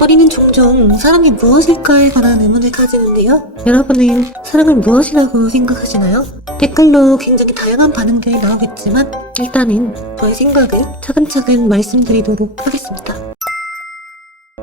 우리는 종종 사랑이 무엇일까에 관한 의문을 가지는데요. 여러분은 사랑을 무엇이라고 생각하시나요? 댓글로 굉장히 다양한 반응들이 나오겠지만 일단은 저의 생각을 차근차근 말씀드리도록 하겠습니다.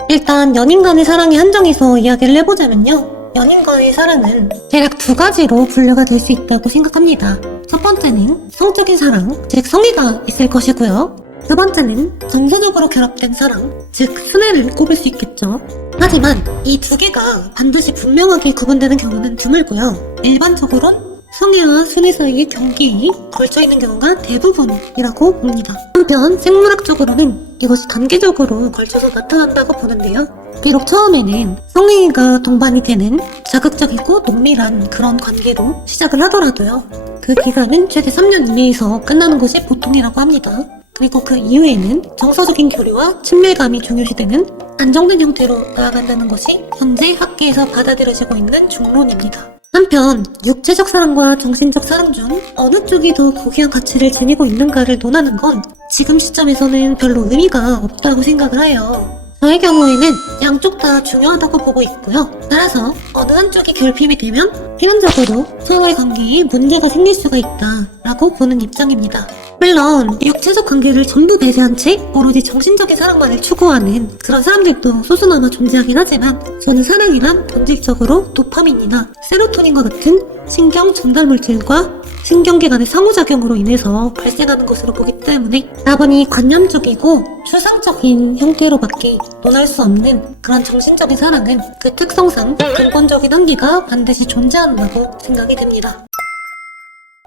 일단 연인 간의 사랑에 한정해서 이야기를 해보자면요. 연인과의 사랑은 대략 두 가지로 분류가 될 수 있다고 생각합니다. 첫 번째는 성적인 사랑, 즉 성애가 있을 것이고요. 두 번째는 정서적으로 결합된 사랑, 즉 순애를 꼽을 수 있겠죠. 하지만 이 두 개가 반드시 분명하게 구분되는 경우는 드물고요. 일반적으론 성애와 순애 사이의 경계에 걸쳐있는 경우가 대부분이라고 봅니다. 한편 생물학적으로는 이것이 단계적으로 걸쳐서 나타난다고 보는데요. 비록 처음에는 성애가 동반이 되는 자극적이고 농밀한 그런 관계로 시작을 하더라도요. 그 기간은 최대 3년 이내에서 끝나는 것이 보통이라고 합니다. 그리고 그 이후에는 정서적인 교류와 친밀감이 중요시되는 안정된 형태로 나아간다는 것이 현재 학계에서 받아들여지고 있는 중론입니다. 한편 육체적 사랑과 정신적 사랑 중 어느 쪽이 더 고귀한 가치를 지니고 있는가를 논하는 건 지금 시점에서는 별로 의미가 없다고 생각을 해요. 저의 경우에는 양쪽 다 중요하다고 보고 있고요. 따라서 어느 한쪽이 결핍이 되면 필연적으로 서로의 관계에 문제가 생길 수가 있다라고 보는 입장입니다. 물론 육체적 관계를 전부 배제한 채 오로지 정신적인 사랑만을 추구하는 그런 사람들도 소수나마 존재하긴 하지만 저는 사랑이란 본질적으로 도파민이나 세로토닌과 같은 신경 전달 물질과 신경계 간의 상호작용으로 인해서 발생하는 것으로 보기 때문에 다분히 관념적이고 추상적인 형태로밖에 논할 수 없는 그런 정신적인 사랑은 그 특성상 근본적인 한계가 반드시 존재한다고 생각이 듭니다.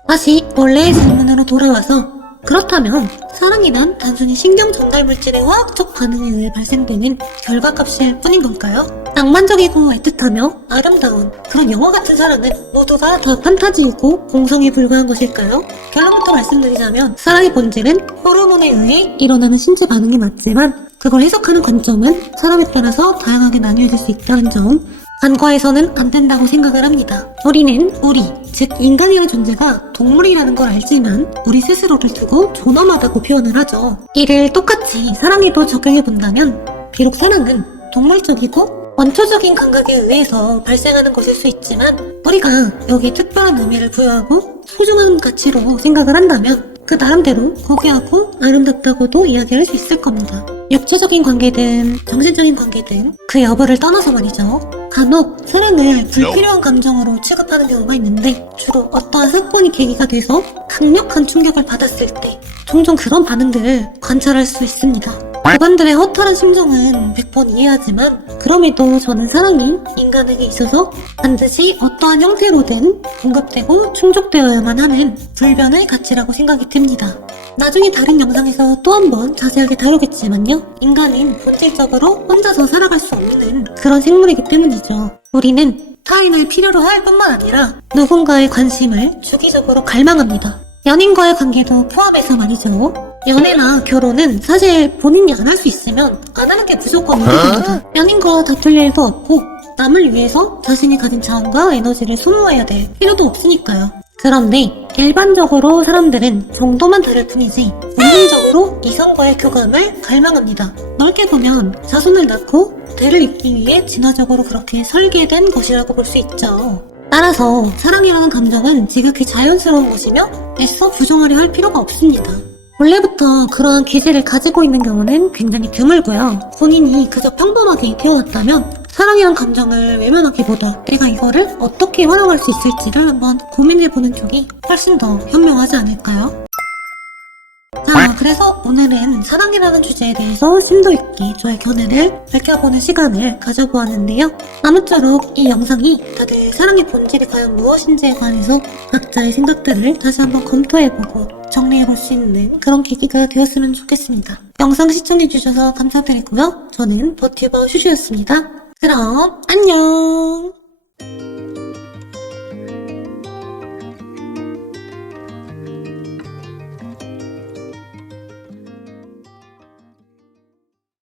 다시 원래의 질문으로 돌아와서 그렇다면 사랑이란 단순히 신경 전달 물질의 화학적 반응에 의해 발생되는 결과값일 뿐인 걸까요? 낭만적이고 애틋하며 아름다운 그런 영화 같은 사랑은 모두가 다 판타지이고 공성에 불과한 것일까요? 결론부터 말씀드리자면 사랑의 본질은 호르몬에 의해 일어나는 신체 반응이 맞지만 그걸 해석하는 관점은 사람에 따라서 다양하게 나뉘어질 수 있다는 점 간과해서는 안 된다고 생각을 합니다. 우리는 즉 인간이라는 존재가 동물이라는 걸 알지만 우리 스스로를 두고 존엄하다고 표현을 하죠. 이를 똑같이 사랑에도 적용해본다면 비록 사랑은 동물적이고 원초적인 감각에 의해서 발생하는 것일 수 있지만 우리가 여기에 특별한 의미를 부여하고 소중한 가치로 생각을 한다면 그 나름대로 고귀하고 아름답다고도 이야기할 수 있을 겁니다. 육체적인 관계든 정신적인 관계든 그 여부를 떠나서 말이죠. 간혹 사랑을 불필요한 감정으로 취급하는 경우가 있는데 주로 어떠한 사건이 계기가 돼서 강력한 충격을 받았을 때 종종 그런 반응들을 관찰할 수 있습니다. 그분들의 허탈한 심정은 100번 이해하지만 그럼에도 저는 사랑이 인간에게 있어서 반드시 어떠한 형태로든 공급되고 충족되어야만 하는 불변의 가치라고 생각이 듭니다. 나중에 다른 영상에서 또 한 번 자세하게 다루겠지만요. 인간은 본질적으로 혼자서 살아갈 수 없는 그런 생물이기 때문이죠. 우리는 타인을 필요로 할 뿐만 아니라 누군가의 관심을 주기적으로 갈망합니다. 연인과의 관계도 포함해서 말이죠. 연애나 결혼은 사실 본인이 안 할 수 있으면 안 하는 게 무조건 이득입니다. 연인과 다툴 일도 없고 남을 위해서 자신이 가진 자원과 에너지를 소모해야 될 필요도 없으니까요. 그런데 일반적으로 사람들은 정도만 다를 뿐이지 본능적으로 이성과의 교감을 갈망합니다. 넓게 보면 자손을 낳고 대를 잇기 위해 진화적으로 그렇게 설계된 것이라고 볼 수 있죠. 따라서 사랑이라는 감정은 지극히 자연스러운 것이며 애써 부정하려 할 필요가 없습니다. 원래부터 그러한 기질을 가지고 있는 경우는 굉장히 드물고요. 본인이 그저 평범하게 태어났다면 사랑이란 감정을 외면하기보다 내가 이거를 어떻게 활용할 수 있을지를 한번 고민해보는 쪽이 훨씬 더 현명하지 않을까요? 자, 그래서 오늘은 사랑이라는 주제에 대해서 심도 있게 저의 견해를 밝혀보는 시간을 가져보았는데요. 아무쪼록 이 영상이 다들 사랑의 본질이 과연 무엇인지에 관해서 각자의 생각들을 다시 한번 검토해보고 정리해볼 수 있는 그런 계기가 되었으면 좋겠습니다. 영상 시청해주셔서 감사드리고요. 저는 버튜버 슈슈였습니다. 그럼 안녕!